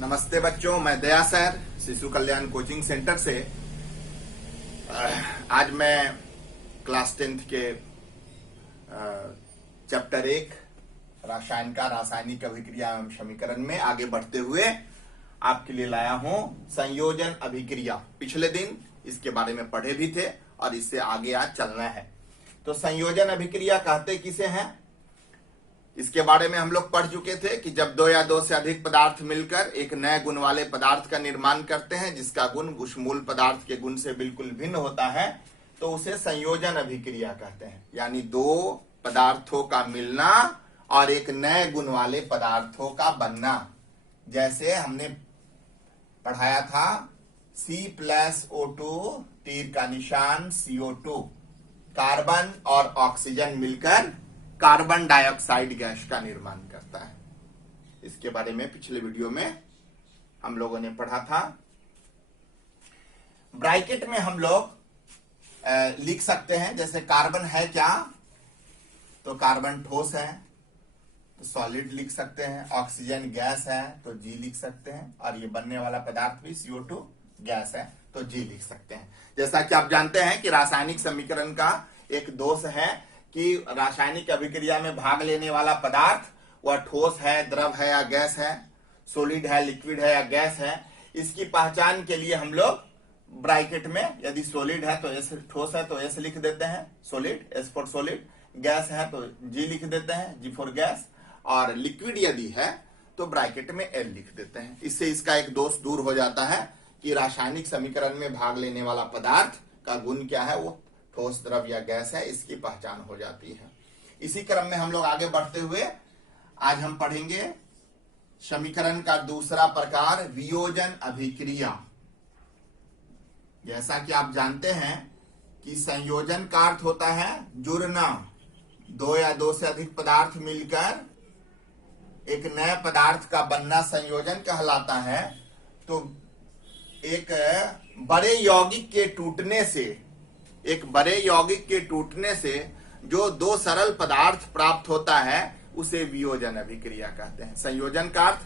नमस्ते बच्चों, मैं दया सर शिशु कल्याण कोचिंग सेंटर से। आज मैं क्लास 10th के चैप्टर 1 रसायन का रासायनिक अभिक्रिया एवं समीकरण में आगे बढ़ते हुए आपके लिए लाया हूं संयोजन अभिक्रिया। पिछले दिन इसके बारे में पढ़े भी थे और इससे आगे आज चलना है। तो संयोजन अभिक्रिया कहते किसे हैं, इसके बारे में हम लोग पढ़ चुके थे कि जब दो या दो से अधिक पदार्थ मिलकर एक नए गुण वाले पदार्थ का निर्माण करते हैं जिसका गुण उस मूल पदार्थ के गुण से बिल्कुल भिन्न होता है तो उसे संयोजन अभिक्रिया कहते हैं। यानी दो पदार्थों का मिलना और एक नए गुण वाले पदार्थों का बनना। जैसे हमने पढ़ाया था C+O2 तीर का निशान CO2, कार्बन और ऑक्सीजन मिलकर कार्बन डाइऑक्साइड गैस का निर्माण करता है। इसके बारे में पिछले वीडियो में हम लोगों ने पढ़ा था। ब्रैकेट में हम लोग लिख सकते हैं, जैसे कार्बन है क्या, तो कार्बन ठोस है तो सॉलिड लिख सकते हैं। ऑक्सीजन गैस है तो G लिख सकते हैं, और ये बनने वाला पदार्थ भी CO2 गैस है तो G लिख सकते हैं। जैसा कि आप जानते हैं कि रासायनिक समीकरण का एक दोष है कि रासायनिक अभिक्रिया में भाग लेने वाला पदार्थ वह ठोस है, द्रव है या गैस है, सॉलिड है, लिक्विड है या गैस है। इसकी पहचान के लिए हम लोग ब्रैकेट में यदि सॉलिड है तो S, ठोस है तो S लिख देते हैं solid, S for solid. Gas है तो G लिख देते हैं, G फॉर गैस। और लिक्विड यदि है तो ब्रैकेट में L लिख देते हैं। इससे इसका एक दोष दूर हो जाता है कि रासायनिक समीकरण में भाग लेने वाला पदार्थ का गुण क्या है, वो ठोस, द्रव या गैस है, इसकी पहचान हो जाती है। इसी क्रम में हम लोग आगे बढ़ते हुए आज हम पढ़ेंगे समीकरण का दूसरा प्रकार वियोजन अभिक्रिया। जैसा कि आप जानते हैं कि संयोजन का अर्थ होता है जुड़ना। दो या दो से अधिक पदार्थ मिलकर एक नए पदार्थ का बनना संयोजन कहलाता है। तो एक बड़े यौगिक के टूटने से जो दो सरल पदार्थ प्राप्त होता है उसे वियोजन अभिक्रिया कहते हैं। संयोजन का अर्थ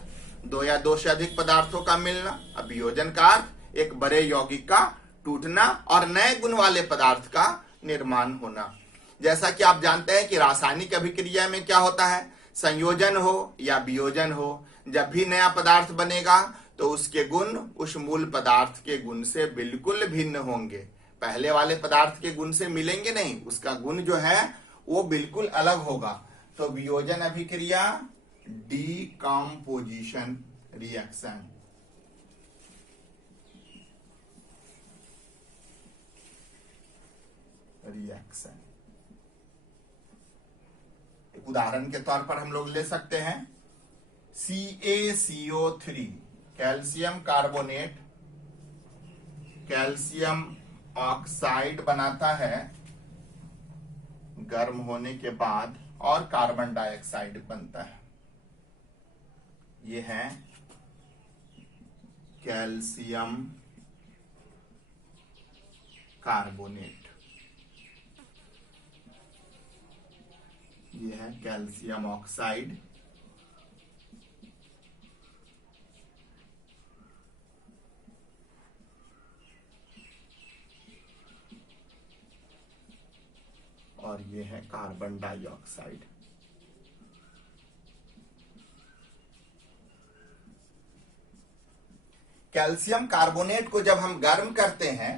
दो या दो से अधिक पदार्थों का मिलना, अब वियोजन का अर्थ एक बड़े यौगिक का टूटना और नए गुण वाले पदार्थ का निर्माण होना। जैसा कि आप जानते हैं कि रासायनिक अभिक्रिया में क्या होता है, संयोजन हो या वियोजन हो, जब भी नया पदार्थ बनेगा तो उसके गुण उस मूल पदार्थ के गुण से बिल्कुल भिन्न होंगे। पहले वाले पदार्थ के गुण से मिलेंगे नहीं, उसका गुण जो है वो बिल्कुल अलग होगा। तो वियोजन अभिक्रिया डीकम्पोजिशन रिएक्शन। एक उदाहरण के तौर पर हम लोग ले सकते हैं CaCO3 calcium carbonate calcium oxide बनाता है गर्म होने के बाद और कार्बन डाइऑक्साइड बनता है। ये है कैल्शियम कार्बोनेट, ये है कैल्शियम ऑक्साइड। और ये है कार्बन डाइऑक्साइड। कैल्शियम कार्बोनेट को जब हम गर्म करते हैं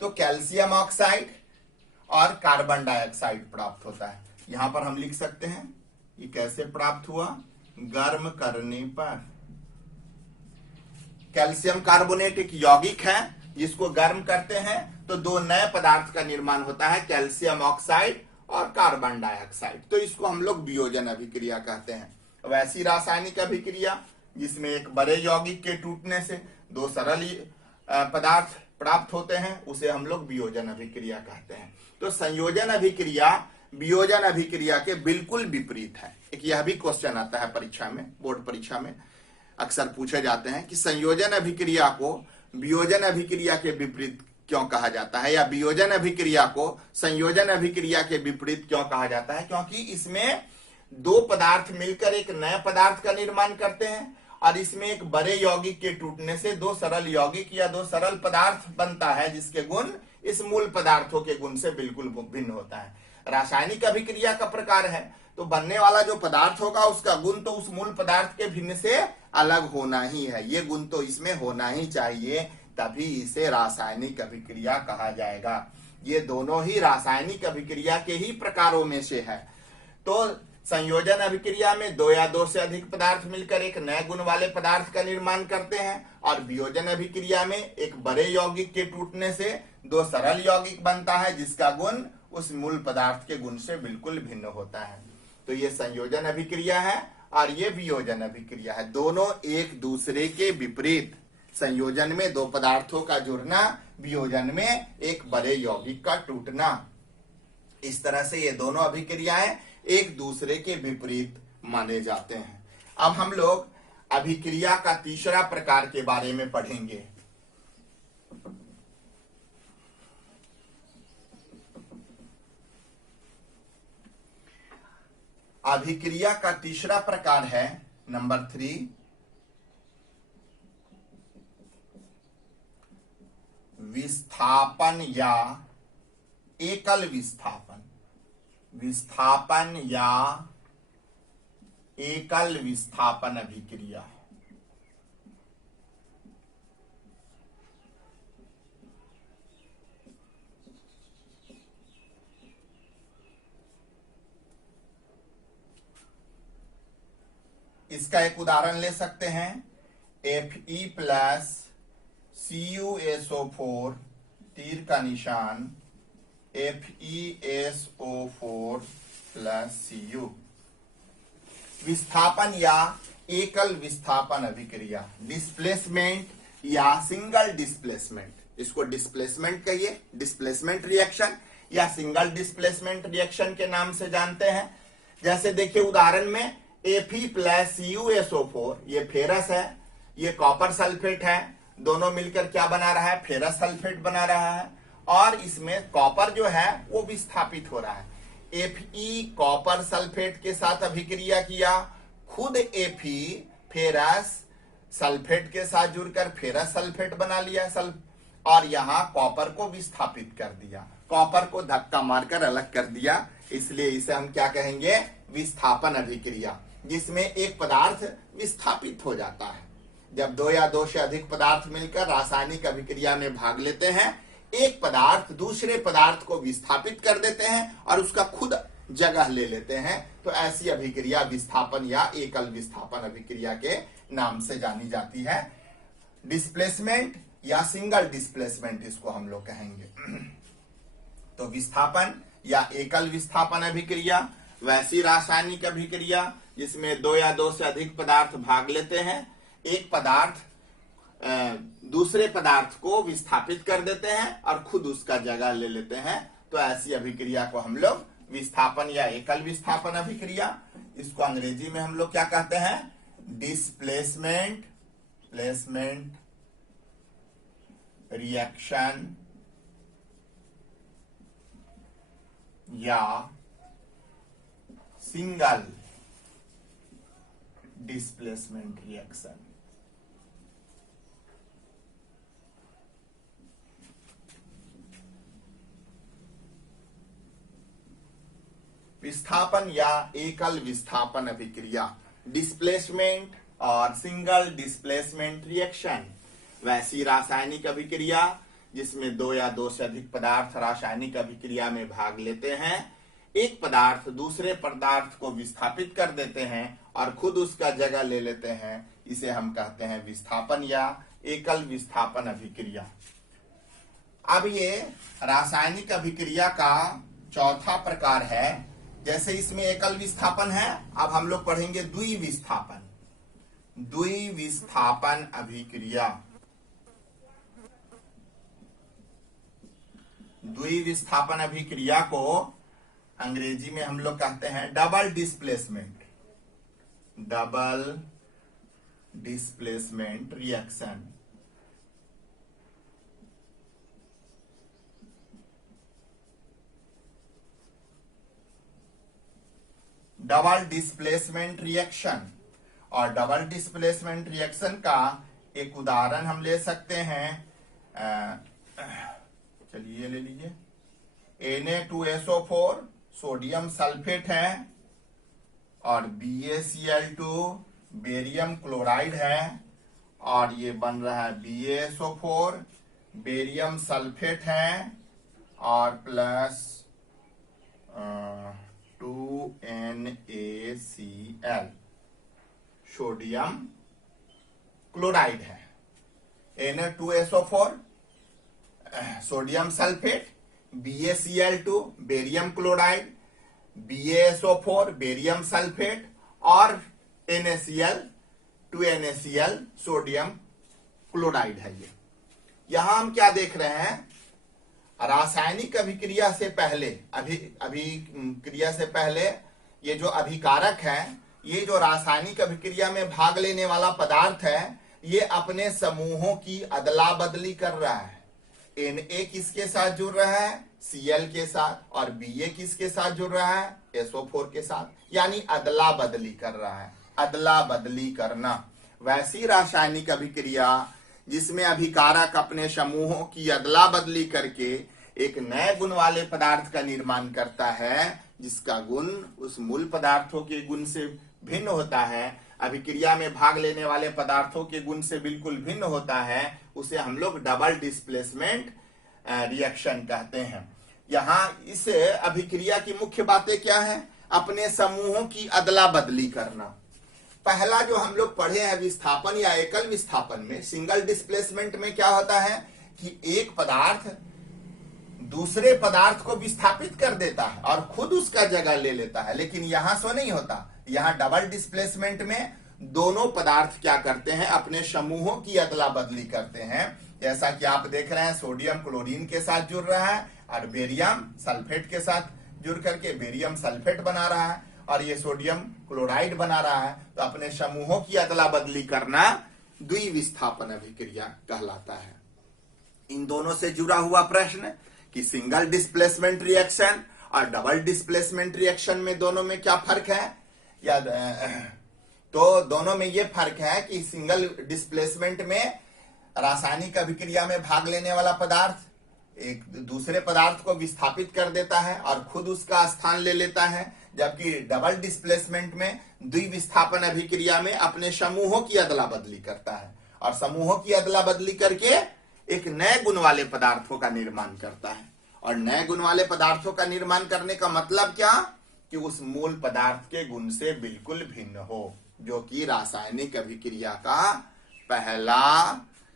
तो कैल्शियम ऑक्साइड और कार्बन डाइऑक्साइड प्राप्त होता है। यहां पर हम लिख सकते हैं ये कैसे प्राप्त हुआ, गर्म करने पर। कैल्शियम कार्बोनेट एक यौगिक है जिसको गर्म करते हैं तो दो नए पदार्थ का निर्माण होता है, कैल्शियम ऑक्साइड और कार्बन डाइऑक्साइड। तो इसको हम लोग वियोजन अभिक्रिया कहते हैं। वैसी रासायनिक अभिक्रिया जिसमें एक बड़े यौगिक के टूटने से दो सरल पदार्थ प्राप्त होते हैं उसे हम लोग वियोजन अभिक्रिया कहते हैं। तो संयोजन अभिक्रिया वियोजन अभिक्रिया के बिल्कुल विपरीत है। एक यह भी क्वेश्चन आता है परीक्षा में, बोर्ड परीक्षा में अक्सर पूछे जाते हैं कि संयोजन अभिक्रिया को वियोजन अभिक्रिया के विपरीत क्यों कहा जाता है, या वियोजन अभिक्रिया को संयोजन अभिक्रिया के विपरीत क्यों कहा जाता है। क्योंकि इसमें दो पदार्थ मिलकर एक नए पदार्थ का निर्माण करते हैं और इसमें एक बड़े यौगिक के टूटने से दो सरल यौगिक या दो सरल पदार्थ बनता है, जिसके गुण इस मूल पदार्थों के गुण से बिल्कुल भिन्न होता है। रासायनिक अभिक्रिया का प्रकार है, तो बनने वाला जो पदार्थ होगा उसका गुण तो उस मूल पदार्थ के भिन्न से अलग होना ही है, ये गुण तो इसमें होना ही चाहिए, तभी इसे रासायनिक अभिक्रिया कहा जाएगा। ये दोनों ही रासायनिक अभिक्रिया के ही प्रकारों में से है। तो संयोजन अभिक्रिया में दो या दो से अधिक पदार्थ मिलकर एक नए गुण वाले पदार्थ का निर्माण करते हैं, और वियोजन अभिक्रिया में एक बड़े यौगिक के टूटने से दो सरल यौगिक बनता है, जिसका गुण उस मूल पदार्थ के गुण से बिल्कुल भिन्न होता है। तो ये संयोजन अभिक्रिया है और ये वियोजन अभिक्रिया है, दोनों एक दूसरे के विपरीत। संयोजन में दो पदार्थों का जुड़ना, वियोजन में एक बड़े यौगिक का टूटना। इस तरह से ये दोनों अभिक्रियाएं एक दूसरे के विपरीत माने जाते हैं। अब हम लोग अभिक्रिया का तीसरा प्रकार के बारे में पढ़ेंगे। अभिक्रिया का तीसरा प्रकार है नंबर 3, विस्थापन या एकल विस्थापन। विस्थापन या एकल विस्थापन अभिक्रिया। इसका एक उदाहरण ले सकते हैं, Fe प्लस CuSO4 तीर का निशान FeSO4 प्लस Cu। विस्थापन या एकल विस्थापन अभिक्रिया, डिस्प्लेसमेंट या सिंगल डिस्प्लेसमेंट, इसको डिस्प्लेसमेंट कहिए, डिस्प्लेसमेंट रिएक्शन या सिंगल डिस्प्लेसमेंट रिएक्शन के नाम से जानते हैं। जैसे देखिए उदाहरण में Fe प्लस CuSO4, ये फेरस है, ये कॉपर सल्फेट है, दोनों मिलकर क्या बना रहा है, फेरस सल्फेट बना रहा है, और इसमें कॉपर जो है वो विस्थापित हो रहा है। Fe कॉपर सल्फेट के साथ अभिक्रिया किया, खुद Fe फेरस सल्फेट के साथ जुड़कर फेरस सल्फेट बना लिया और यहाँ कॉपर को विस्थापित कर दिया, कॉपर को धक्का मारकर अलग कर दिया, इसलिए इसे हम क्या कहेंगे, विस्थापन अभिक्रिया, जिसमें एक पदार्थ विस्थापित हो जाता है। जब दो या दो से अधिक पदार्थ मिलकर रासायनिक अभिक्रिया में भाग लेते हैं, एक पदार्थ दूसरे पदार्थ को विस्थापित कर देते हैं और उसका खुद जगह ले लेते हैं, तो ऐसी अभिक्रिया विस्थापन या एकल विस्थापन अभिक्रिया के नाम से जानी जाती है। डिस्प्लेसमेंट या सिंगल डिस्प्लेसमेंट इसको हम लोग कहेंगे। तो विस्थापन या एकल विस्थापन अभिक्रिया वैसी रासायनिक अभिक्रिया जिसमें दो या दो से अधिक पदार्थ भाग लेते हैं, एक पदार्थ दूसरे पदार्थ को विस्थापित कर देते हैं और खुद उसका जगह ले लेते हैं, तो ऐसी अभिक्रिया को हम लोग विस्थापन या एकल विस्थापन अभिक्रिया, इसको अंग्रेजी में हम लोग क्या कहते हैं, डिस्प्लेसमेंट रिएक्शन या सिंगल डिस्प्लेसमेंट रिएक्शन। विस्थापन या एकल विस्थापन अभिक्रिया, डिस्प्लेसमेंट और सिंगल डिस्प्लेसमेंट रिएक्शन वैसी रासायनिक अभिक्रिया जिसमें दो या दो से अधिक पदार्थ रासायनिक अभिक्रिया में भाग लेते हैं, एक पदार्थ दूसरे पदार्थ को विस्थापित कर देते हैं और खुद उसका जगह ले लेते हैं, इसे हम कहते हैं विस्थापन या एकल विस्थापन अभिक्रिया। अब ये रासायनिक अभिक्रिया का चौथा प्रकार है। जैसे इसमें एकल विस्थापन है, अब हम लोग पढ़ेंगे द्विविस्थापन। द्विविस्थापन अभिक्रिया, द्विविस्थापन अभिक्रिया को अंग्रेजी में हम लोग कहते हैं double displacement, double displacement reaction. Double displacement reaction, और डबल डिस्प्लेसमेंट रिएक्शन का एक उदाहरण हम ले सकते हैं, चलिए ले लीजिए, Na2SO4 सोडियम सल्फेट है और BaCl2 बेरियम क्लोराइड है और ये बन रहा है BaSO4 बेरियम सल्फेट है और प्लस 2NaCl सोडियम क्लोराइड है। Na2SO4 sodium sulphate, BaCl2 barium chloride, BaSO4 barium sulphate और NaCl 2NaCl सोडियम क्लोराइड है। ये यहां हम क्या देख रहे हैं, रासायनिक अभिक्रिया से पहले, अभिक्रिया से पहले ये जो अभिकारक है, ये जो रासायनिक अभिक्रिया में भाग लेने वाला पदार्थ है, ये अपने समूहों की अदला बदली कर रहा है। Na किसके साथ जुड़ रहा है, Cl के साथ, और Ba किसके साथ जुड़ रहा है, SO4 के साथ, यानी अदला बदली कर रहा है। अदला बदली करना वैसी रासायनिक अभिक्रिया जिसमें अभिकारक अपने समूहों की अदला बदली करके एक नए गुण वाले पदार्थ का निर्माण करता है, जिसका गुण उस मूल पदार्थों के गुण से भिन्न होता है, अभिक्रिया में भाग लेने वाले पदार्थों के गुण से बिल्कुल भिन्न होता है, उसे हम लोग डबल डिस्प्लेसमेंट रिएक्शन कहते हैं। यहाँ इस अभिक्रिया की मुख्य बातें क्या है, अपने समूहों की अदला बदली करना। पहला जो हम लोग पढ़े हैं विस्थापन या एकल विस्थापन में, सिंगल डिस्प्लेसमेंट में क्या होता है कि एक पदार्थ दूसरे पदार्थ को विस्थापित कर देता है और खुद उसका जगह ले लेता है, लेकिन यहां सो नहीं होता। यहां डबल डिस्प्लेसमेंट में दोनों पदार्थ क्या करते हैं, अपने समूहों की अदला बदली करते हैं। जैसा कि आप देख रहे हैं, सोडियम क्लोरीन के साथ जुड़ रहा है और बेरियम सल्फेट के साथ जुड़ करके बेरियम सल्फेट बना रहा है और ये सोडियम क्लोराइड बना रहा है। तो अपने समूहों की अदला बदली करना द्विविस्थापन अभिक्रिया कहलाता है। इन दोनों से जुड़ा हुआ प्रश्न कि सिंगल डिस्प्लेसमेंट रिएक्शन और डबल डिस्प्लेसमेंट रिएक्शन में दोनों में क्या फर्क है, या तो दोनों में ये फर्क है कि सिंगल डिस्प्लेसमेंट में रासायनिक अभिक्रिया में भाग लेने वाला पदार्थ एक दूसरे पदार्थ को विस्थापित कर देता है और खुद उसका स्थान ले लेता है, जबकि डबल डिस्प्लेसमेंट में द्विविस्थापन अभिक्रिया में अपने समूहों की अदला बदली करता है और समूहों की अदला बदली करके एक नए गुण वाले पदार्थों का निर्माण करता है। और नए गुण वाले पदार्थों का निर्माण करने का मतलब क्या, कि उस मूल पदार्थ के गुण से बिल्कुल भिन्न हो, जो कि रासायनिक अभिक्रिया का पहला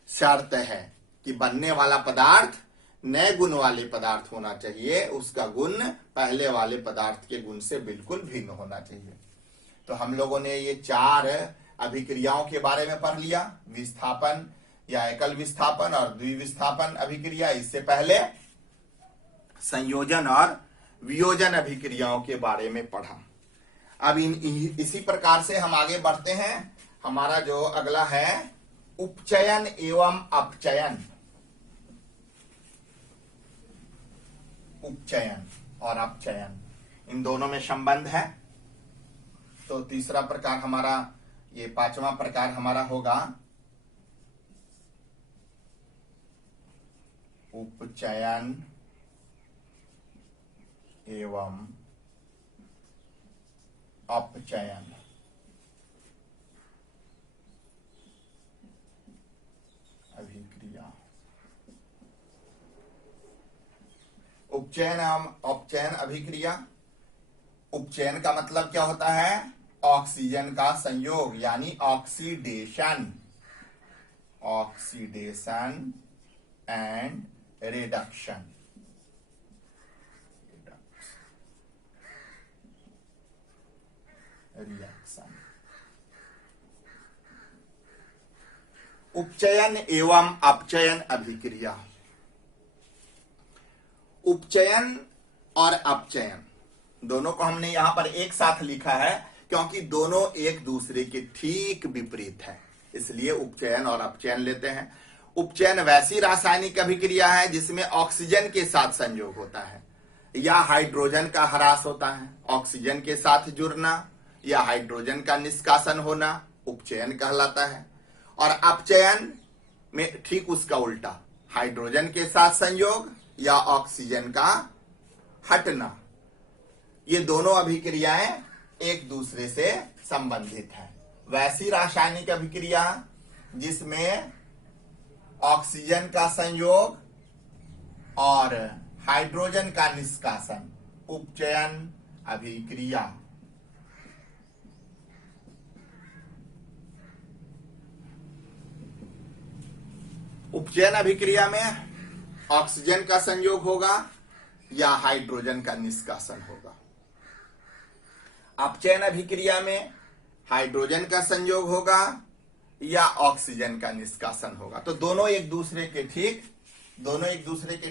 शर्त है कि बनने वाला पदार्थ नए गुण वाले पदार्थ होना चाहिए, उसका गुण पहले वाले पदार्थ के गुण से बिल्कुल भिन्न होना चाहिए। तो हम लोगों ने ये 4 अभिक्रियाओं के बारे में पढ़ लिया, विस्थापन या एकल विस्थापन और द्विविस्थापन अभिक्रिया। इससे पहले संयोजन और वियोजन अभिक्रियाओं के बारे में पढ़ा। अब इसी प्रकार से हम आगे बढ़ते हैं। हमारा जो अगला है उपचयन एवं अपचयन। उपचयन और अपचयन इन दोनों में संबंध है। तो तीसरा प्रकार हमारा, ये 5वां प्रकार हमारा होगा उपचयन एवं अपचयन। अभिक्रिया। उपचयन एवं अपचयन अभिक्रिया। उपचयन का मतलब क्या होता है, ऑक्सीजन का संयोग यानी oxidation. Oxidation and reduction. Reaction. उपचयन एवं अपचयन अभिक्रिया। उपचयन और अपचयन दोनों को हमने यहां पर एक साथ लिखा है, क्योंकि दोनों एक दूसरे के ठीक विपरीत है, इसलिए उपचयन और अपचयन लेते हैं। उपचयन वैसी रासायनिक अभिक्रिया है जिसमें ऑक्सीजन के साथ संयोग होता है या हाइड्रोजन का ह्रास होता है। ऑक्सीजन के साथ जुड़ना या हाइड्रोजन का निष्कासन होना, उपचयन कहलाता है। और अपचयन में ठीक उसका उल्टा, हाइड्रोजन के साथ संयोग या ऑक्सीजन का हटना, ये दोनों अभिक्रियाएं एक दूसरे से संबंधित है। वैसी रासायनिक अभिक्रिया जिसमें ऑक्सीजन का संयोग और हाइड्रोजन का निष्कासन, उपचयन अभिक्रिया। उपचयन अभिक्रिया में ऑक्सीजन का संयोग होगा या हाइड्रोजन का निष्कासन होगा। अपचयन अभिक्रिया में हाइड्रोजन का संयोग होगा या ऑक्सीजन का निष्कासन होगा। तो दोनों एक दूसरे के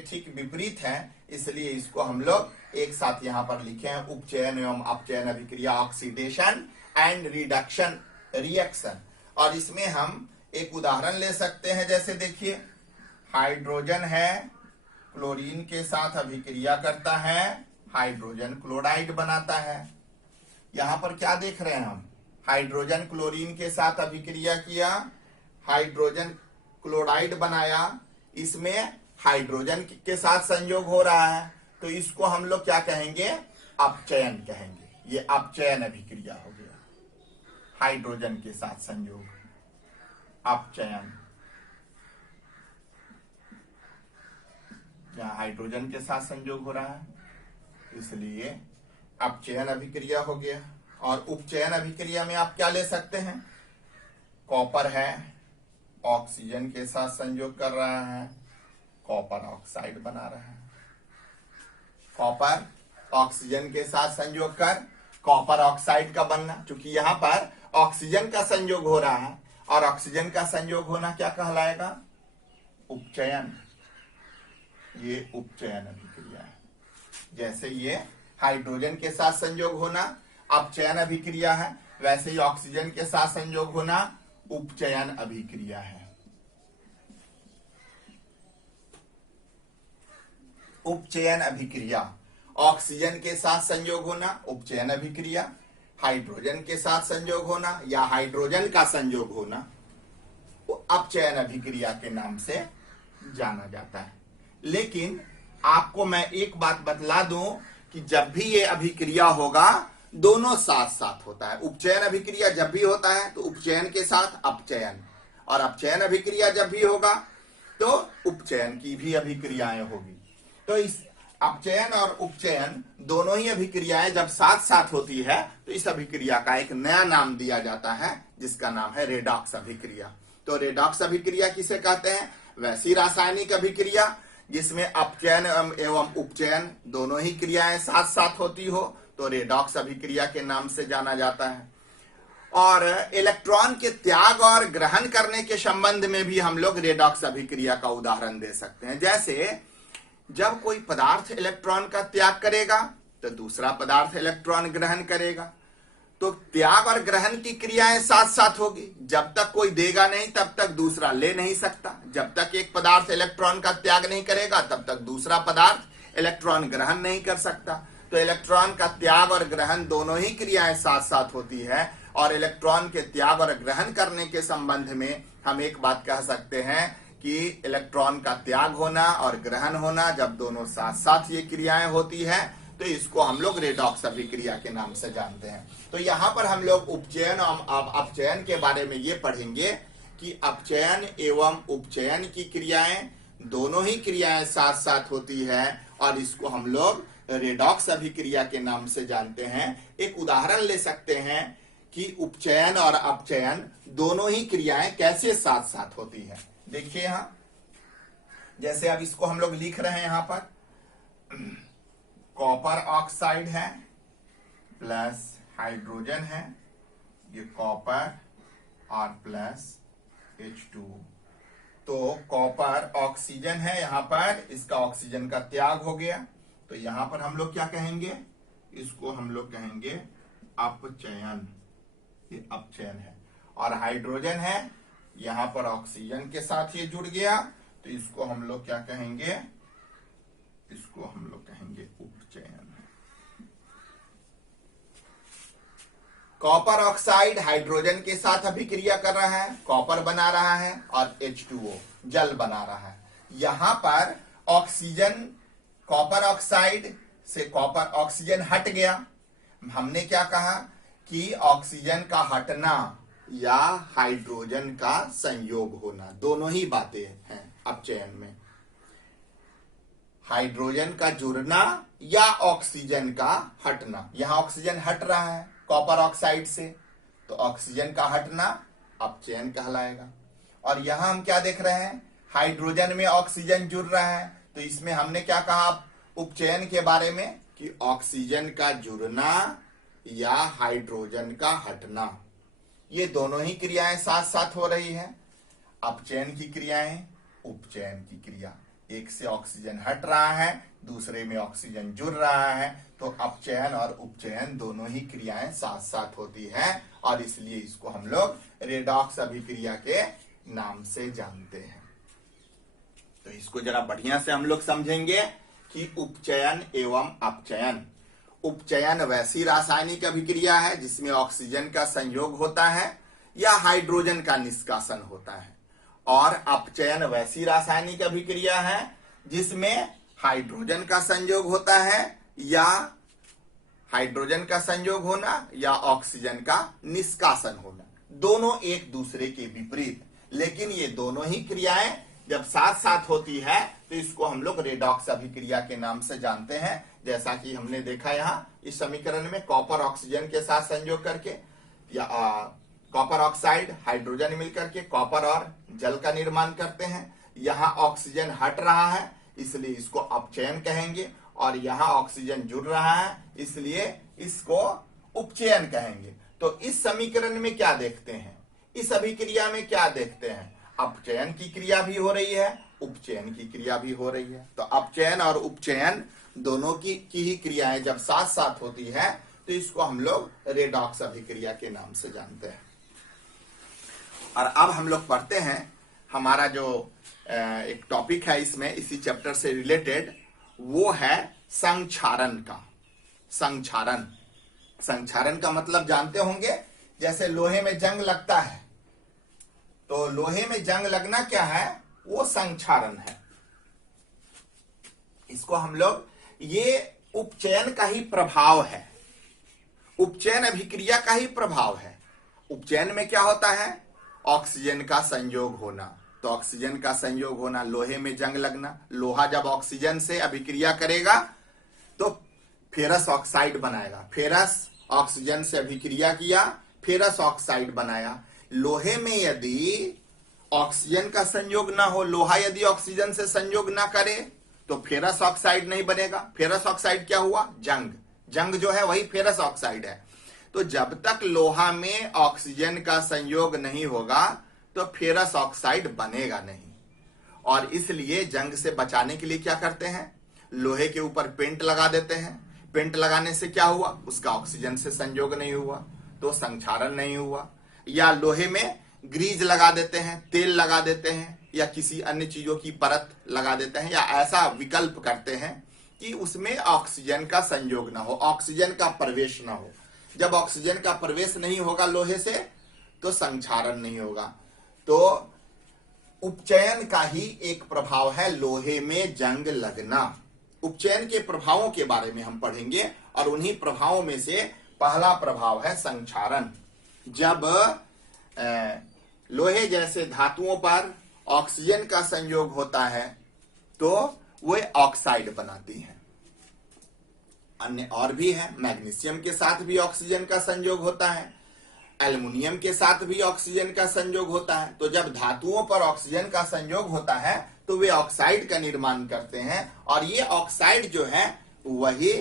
ठीक विपरीत हैं, इसलिए इसको हम लोग एक साथ यहां पर लिखे हैं, उपचयन एवं अपचयन अभिक्रिया, ऑक्सीडेशन एंड रिडक्शन रिएक्शन। और इसमें हम एक उदाहरण ले सकते हैं, जैसे देखिए हाइड्रोजन है, क्लोरीन के साथ अभिक्रिया करता है, हाइड्रोजन क्लोराइड बनाता है। यहां पर क्या देख रहे हैं हम, हाइड्रोजन क्लोरीन के साथ अभिक्रिया किया, हाइड्रोजन क्लोराइड बनाया, इसमें हाइड्रोजन के साथ संयोग हो रहा है, तो इसको हम लोग क्या कहेंगे, अपचयन कहेंगे। ये अपचयन अभिक्रिया हो गया, हाइड्रोजन के साथ संयोग, अपचयन। यहाँ हाइड्रोजन के साथ संयोग हो रहा है, इसलिए अपचयन अभिक्रिया हो गया। और उपचयन अभिक्रिया में आप क्या ले सकते हैं, कॉपर है, ऑक्सीजन के साथ संयोग कर रहा है, कॉपर ऑक्साइड बना रहा है। कॉपर ऑक्सीजन के साथ संयोग कर कॉपर ऑक्साइड का बनना, क्योंकि यहां पर ऑक्सीजन का संयोग हो रहा है, और ऑक्सीजन का संयोग होना क्या कहलाएगा, उपचयन। ये उपचयन अभिक्रिया है। जैसे ये हाइड्रोजन के साथ संयोग होना अपचयन अभिक्रिया है, वैसे ही ऑक्सीजन के साथ संयोग होना उपचयन अभिक्रिया है। उपचयन अभिक्रिया, ऑक्सीजन के साथ संयोग होना उपचयन अभिक्रिया, हाइड्रोजन के साथ संयोग होना या हाइड्रोजन का संयोग होना अपचयन अभिक्रिया के नाम से जाना जाता है। लेकिन आपको मैं एक बात बतला दूं कि जब भी ये अभिक्रिया होगा दोनों साथ साथ होता है। उपचयन अभिक्रिया जब भी होता है तो उपचयन के साथ अपचयन, और अपचयन अभिक्रिया जब भी होगा तो उपचयन की भी अभिक्रियाएं होगी। तो इस अपचयन और उपचयन दोनों ही अभिक्रियाएं जब साथ साथ होती है तो इस अभिक्रिया का एक नया नाम दिया जाता है, जिसका नाम है रेडॉक्स अभिक्रिया। तो रेडॉक्स अभिक्रिया किसे कहते हैं, वैसी रासायनिक अभिक्रिया जिसमें अपचयन एवं उपचयन दोनों ही क्रियाएं साथ साथ होती हो तो रेडॉक्स अभिक्रिया के नाम से जाना जाता है। और इलेक्ट्रॉन के त्याग और ग्रहण करने के संबंध में भी हम लोग रेडॉक्स अभिक्रिया का उदाहरण दे सकते हैं। जैसे जब कोई पदार्थ इलेक्ट्रॉन का त्याग करेगा तो दूसरा पदार्थ इलेक्ट्रॉन ग्रहण करेगा, तो त्याग और ग्रहण की क्रियाएं साथ साथ होगी। जब तक कोई देगा नहीं तब तक दूसरा ले नहीं सकता। जब तक एक पदार्थ इलेक्ट्रॉन का त्याग नहीं करेगा तब तक दूसरा पदार्थ इलेक्ट्रॉन ग्रहण नहीं कर सकता। तो इलेक्ट्रॉन का त्याग और ग्रहण दोनों ही क्रियाएं साथ साथ होती है। और इलेक्ट्रॉन के त्याग और ग्रहण करने के संबंध में हम एक बात कह सकते हैं कि इलेक्ट्रॉन का त्याग होना और ग्रहण होना जब दोनों साथ साथ ये क्रियाएं होती है तो इसको हम लोग रेडॉक्स अभिक्रिया के नाम से जानते हैं। तो यहाँ पर हम लोग उपचयन और अपचयन के बारे में ये पढ़ेंगे कि अपचयन एवं उपचयन की क्रियाएं दोनों ही क्रियाएं साथ साथ होती है और इसको हम लोग रेडॉक्स अभिक्रिया के नाम से जानते हैं। एक उदाहरण ले सकते हैं कि उपचयन और अपचयन दोनों ही क्रियाएं कैसे साथ साथ होती है। देखिए यहां जैसे अब इसको हम लोग लिख रहे हैं, यहां पर कॉपर ऑक्साइड है प्लस हाइड्रोजन है, ये कॉपर और प्लस H2। तो कॉपर ऑक्सीजन है, यहां पर इसका ऑक्सीजन का त्याग हो गया, तो यहां पर हम लोग क्या कहेंगे, इसको हम लोग कहेंगे अपचयन, ये अपचयन है। और हाइड्रोजन है, यहां पर ऑक्सीजन के साथ ये जुड़ गया, तो इसको हम लोग क्या कहेंगे, इसको हम लोग कहेंगे उपचयन। कॉपर ऑक्साइड हाइड्रोजन के साथ अभिक्रिया कर रहा है, कॉपर बना रहा है और H2O जल बना रहा है। यहां पर ऑक्सीजन, कॉपर ऑक्साइड से कॉपर ऑक्सीजन हट गया। हमने क्या कहा कि ऑक्सीजन का हटना या हाइड्रोजन का संयोग होना, दोनों ही बातें हैं अपचयन में। हाइड्रोजन का जुड़ना या ऑक्सीजन का हटना। यहां ऑक्सीजन हट रहा है कॉपर ऑक्साइड से, तो ऑक्सीजन का हटना अपचयन कहलाएगा। और यहां हम क्या देख रहे हैं, हाइड्रोजन में ऑक्सीजन जुड़ रहा है, तो इसमें हमने क्या कहा उपचयन के बारे में कि ऑक्सीजन का जुड़ना या हाइड्रोजन का हटना, ये दोनों ही क्रियाएं साथ साथ हो रही है। अपचयन की क्रियाएं, उपचयन की क्रिया, एक से ऑक्सीजन हट रहा है, दूसरे में ऑक्सीजन जुड़ रहा है, तो अपचयन और उपचयन दोनों ही क्रियाएं साथ साथ होती हैं और इसलिए इसको हम लोग रेडॉक्स अभिक्रिया के नाम से जानते हैं। तो इसको जरा बढ़िया से हम लोग समझेंगे कि उपचयन एवं अपचयन। उपचयन वैसी रासायनिक अभिक्रिया है जिसमें ऑक्सीजन का संयोग होता है या हाइड्रोजन का निष्कासन होता है, और अपचयन वैसी रासायनिक अभिक्रिया है जिसमें हाइड्रोजन का संयोग होता है या हाइड्रोजन का संयोग होना या ऑक्सीजन का निष्कासन होना, दोनों एक दूसरे के विपरीत, लेकिन ये दोनों ही क्रियाएं जब साथ साथ होती है तो इसको हम लोग रेडॉक्स अभिक्रिया के नाम से जानते हैं। जैसा कि हमने देखा यहाँ इस समीकरण में कॉपर ऑक्सीजन के साथ संयोग करके या कॉपर ऑक्साइड हाइड्रोजन मिलकर के कॉपर और जल का निर्माण करते हैं। यहाँ ऑक्सीजन हट रहा है इसलिए इसको अपचयन कहेंगे, और यहाँ ऑक्सीजन जुड़ रहा है इसलिए इसको उपचयन कहेंगे। तो इस समीकरण में क्या देखते हैं, इस अभिक्रिया में क्या देखते हैं, अपचयन की क्रिया भी हो रही है, उपचयन की क्रिया भी हो रही है। तो अपचयन और उपचयन दोनों की ही क्रियाएं जब साथ साथ होती है तो इसको हम लोग रेडॉक्स अभिक्रिया के नाम से जानते हैं। और अब हम लोग पढ़ते हैं हमारा जो एक टॉपिक है इसमें, इसी चैप्टर से रिलेटेड, वो है संक्षारण का। संक्षारण, संक्षारण का मतलब जानते होंगे, जैसे लोहे में जंग लगता है तो लोहे में जंग लगना क्या है, वो संक्षारण है। इसको हम लोग, ये उपचयन का ही प्रभाव है, उपचयन अभिक्रिया का ही प्रभाव है। उपचयन में क्या होता है, ऑक्सीजन का संयोग होना, तो ऑक्सीजन का संयोग होना, लोहे में जंग लगना, लोहा जब ऑक्सीजन से अभिक्रिया करेगा तो फेरस ऑक्साइड बनाएगा, फेरस ऑक्सीजन से अभिक्रिया किया, फेरस ऑक्साइड बनाया। लोहे में यदि ऑक्सीजन का संयोग ना हो, लोहा यदि ऑक्सीजन से संयोग ना करे तो फेरस ऑक्साइड नहीं बनेगा। फेरस ऑक्साइड क्या हुआ, जंग, जंग जो है वही फेरस ऑक्साइड है। तो जब तक लोहा में ऑक्सीजन का संयोग नहीं होगा तो फेरस ऑक्साइड बनेगा नहीं, और इसलिए जंग से बचाने के लिए क्या करते हैं, लोहे के ऊपर पेंट लगा देते हैं। पेंट लगाने से क्या हुआ, उसका ऑक्सीजन से संयोग नहीं हुआ तो संक्षारण नहीं हुआ। या लोहे में ग्रीज लगा देते हैं, तेल लगा देते हैं, या किसी अन्य चीजों की परत लगा देते हैं, या ऐसा विकल्प करते हैं कि उसमें ऑक्सीजन का संयोग ना हो, ऑक्सीजन का प्रवेश ना हो। जब ऑक्सीजन का प्रवेश नहीं होगा लोहे से तो संक्षारण नहीं होगा। तो उपचयन का ही एक प्रभाव है लोहे में जंग लगना। उपचयन के प्रभावों के बारे में हम पढ़ेंगे, और उन्हीं प्रभावों में से पहला प्रभाव है संक्षारण। जब लोहे जैसे धातुओं पर ऑक्सीजन का संयोग होता है तो वे ऑक्साइड बनाती हैं। अन्य और भी है, मैग्नीशियम के साथ भी ऑक्सीजन का संयोग होता है, एल्युमिनियम के साथ भी ऑक्सीजन का संयोग होता है। तो जब धातुओं पर ऑक्सीजन का संयोग होता है तो वे ऑक्साइड का निर्माण करते हैं, और ये ऑक्साइड जो है वही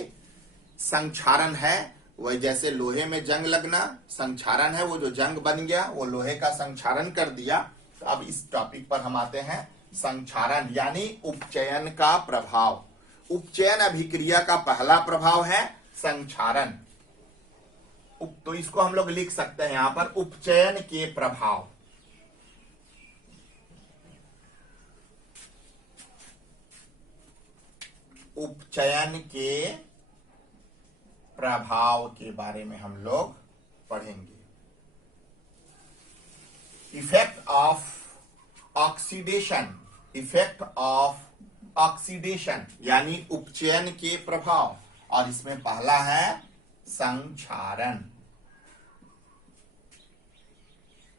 संक्षारण है। वही जैसे लोहे में जंग लगना संक्षारण है, वो जो जंग बन गया वो लोहे का संक्षारण कर दिया। तो अब इस टॉपिक पर हम आते हैं, संक्षारण यानी उपचयन का प्रभाव। उपचयन अभिक्रिया का पहला प्रभाव है संक्षारण। तो इसको हम लोग लिख सकते हैं यहां पर, उपचयन के प्रभाव। उपचयन के प्रभाव के बारे में हम लोग पढ़ेंगे। Effect of oxidation, effect of oxidation यानी उपचयन के प्रभाव, और इसमें पहला है संक्षारण।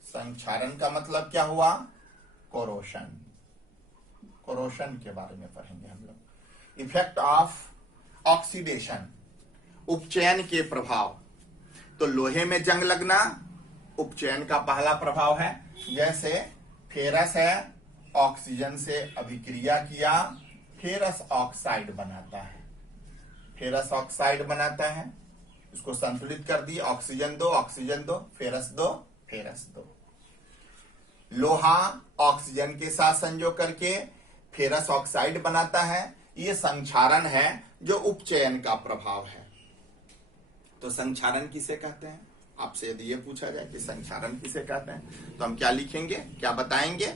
संक्षारण का मतलब क्या हुआ? कोरोशन। कोरोशन के बारे में पढ़ेंगे हम लोग। इफेक्ट ऑफ ऑक्सीडेशन, उपचयन के प्रभाव। तो लोहे में जंग लगना उपचयन का पहला प्रभाव है। जैसे फेरस है, ऑक्सीजन से अभिक्रिया किया, फेरस ऑक्साइड बनाता है। फेरस ऑक्साइड बनाता है, इसको संतुलित कर दिए, ऑक्सीजन दो, ऑक्सीजन दो, फेरस दो, फेरस दो। लोहा ऑक्सीजन के साथ संयोग करके फेरस ऑक्साइड बनाता है। ये संक्षारण है जो उपचयन का प्रभाव है। तो संक्षारण किसे कहते हैं? आपसे यदि ये पूछा जाए कि संक्षारण किसे कहते हैं, तो हम क्या लिखेंगे, क्या बताएंगे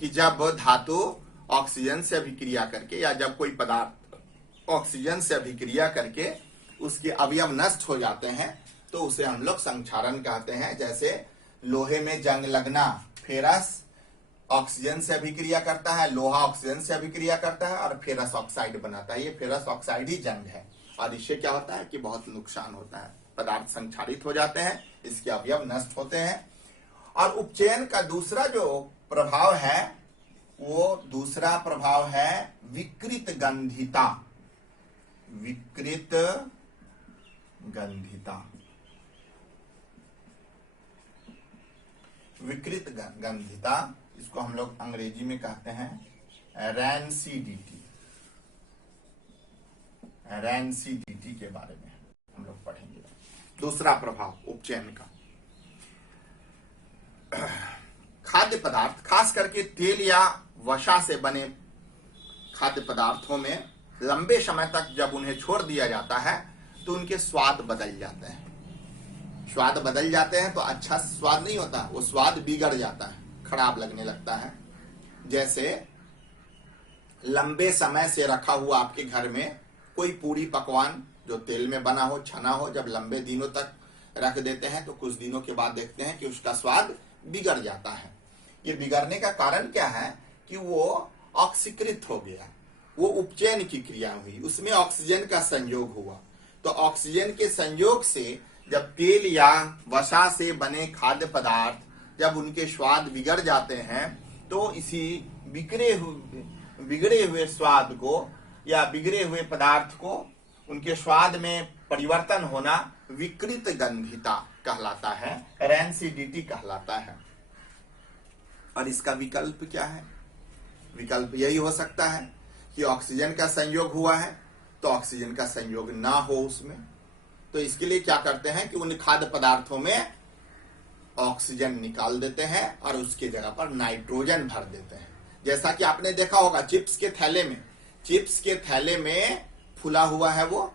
कि जब धातु ऑक्सीजन से अभिक्रिया करके या जब कोई पदार्थ ऑक्सीजन से अभिक्रिया करके उसके अवयव नष्ट हो जाते हैं तो उसे हम लोग संक्षारण कहते हैं। जैसे लोहे में जंग लगना, फेरस ऑक्सीजन से अभिक्रिया करता है, लोहा ऑक्सीजन से अभिक्रिया करता है और फेरस ऑक्साइड बनाता है। ये फेरस ऑक्साइड ही जंग है, और इससे क्या होता है कि बहुत नुकसान होता है, पदार्थ संक्षारित हो जाते हैं, इसके अवयव नष्ट होते हैं। और उपचयन का दूसरा जो प्रभाव है वो दूसरा प्रभाव है विकृत गंधिता। विकृत गंधिता, विकृत गंधिता, इसको हम लोग अंग्रेजी में कहते हैं रैंसिडिटी। रैंसिडिटी के बारे में हम लोग पढ़ेंगे। दूसरा प्रभाव उपचयन का, खाद्य पदार्थ, खास करके तेल या वसा से बने खाद्य पदार्थों में लंबे समय तक जब उन्हें छोड़ दिया जाता है तो उनके स्वाद बदल जाते हैं। स्वाद बदल जाते हैं तो अच्छा स्वाद नहीं होता, वो स्वाद बिगड़ जाता है, खराब लगने लगता है। जैसे लंबे समय से रखा हुआ आपके घर में कोई पूरी पकवान जो तेल में बना हो, छना हो, जब लंबे दिनों तक रख देते हैं तो कुछ दिनों के बाद देखते हैं कि उसका स्वाद बिगड़ जाता है। ये बिगड़ने का कारण क्या है कि वो ऑक्सीकृत हो गया, वो उपचयन की क्रिया हुई, उसमें ऑक्सीजन का संयोग हुआ। तो ऑक्सीजन के संयोग से जब तेल या वसा से बने खाद्य पदार्थ जब उनके स्वाद बिगड़ जाते हैं तो इसी बिगड़े हुए स्वाद को या बिगड़े हुए पदार्थ को उनके स्वाद में परिवर्तन होना विकृत गंधिता कहलाता है, रैंसिडिटी कहलाता है। और इसका विकल्प क्या है? विकल्प यही हो सकता है कि ऑक्सीजन का संयोग हुआ है तो ऑक्सीजन का संयोग ना हो उसमें, तो इसके लिए क्या करते हैं कि उन खाद्य पदार्थों में ऑक्सीजन निकाल देते हैं और उसके जगह पर नाइट्रोजन भर देते हैं। जैसा कि आपने देखा होगा चिप्स के थैले में फूला हुआ है वो,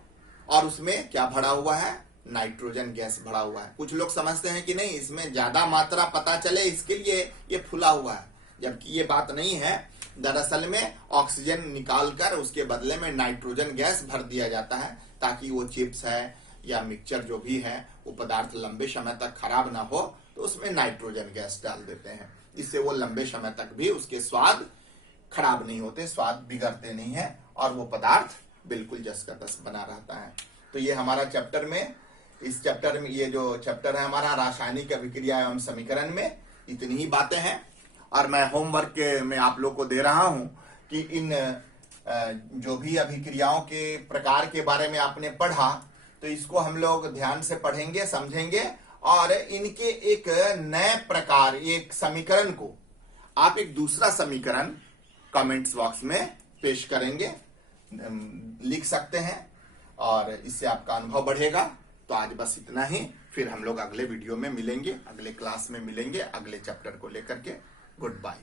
और उसमें क्या भरा हुआ है? नाइट्रोजन गैस भरा हुआ है। कुछ लोग समझते हैं कि नहीं, इसमें ज्यादा मात्रा पता चले इसके लिए ये फूला हुआ है, जबकि ये बात नहीं है। दरअसल में ऑक्सीजन निकालकर उसके बदले में नाइट्रोजन गैस भर दिया जाता है ताकि वो चिप्स है या मिक्सचर जो भी है वो पदार्थ लंबे समय तक खराब ना हो, तो उसमें नाइट्रोजन गैस डाल देते हैं। इससे वो लंबे समय तक भी उसके स्वाद खराब नहीं होते, स्वाद बिगड़ते नहीं है और वो पदार्थ बिल्कुल जस का तस बना रहता है। तो ये हमारा चैप्टर में, इस चैप्टर में, ये जो चैप्टर है हमारा रासायनिक अभिक्रिया एवं समीकरण में, इतनी ही बातें हैं। और मैं होमवर्क में आप लोग को दे रहा हूं कि इन जो भी अभिक्रियाओं के प्रकार के बारे में आपने पढ़ा तो इसको हम लोग ध्यान से पढ़ेंगे, समझेंगे और इनके एक नए प्रकार, एक समीकरण को आप एक दूसरा समीकरण कमेंट्स बॉक्स में पेश करेंगे, लिख सकते हैं और इससे आपका अनुभव बढ़ेगा। तो आज बस इतना ही, फिर हम लोग अगले वीडियो में मिलेंगे, अगले क्लास में मिलेंगे, अगले चैप्टर को लेकर के। Good bye.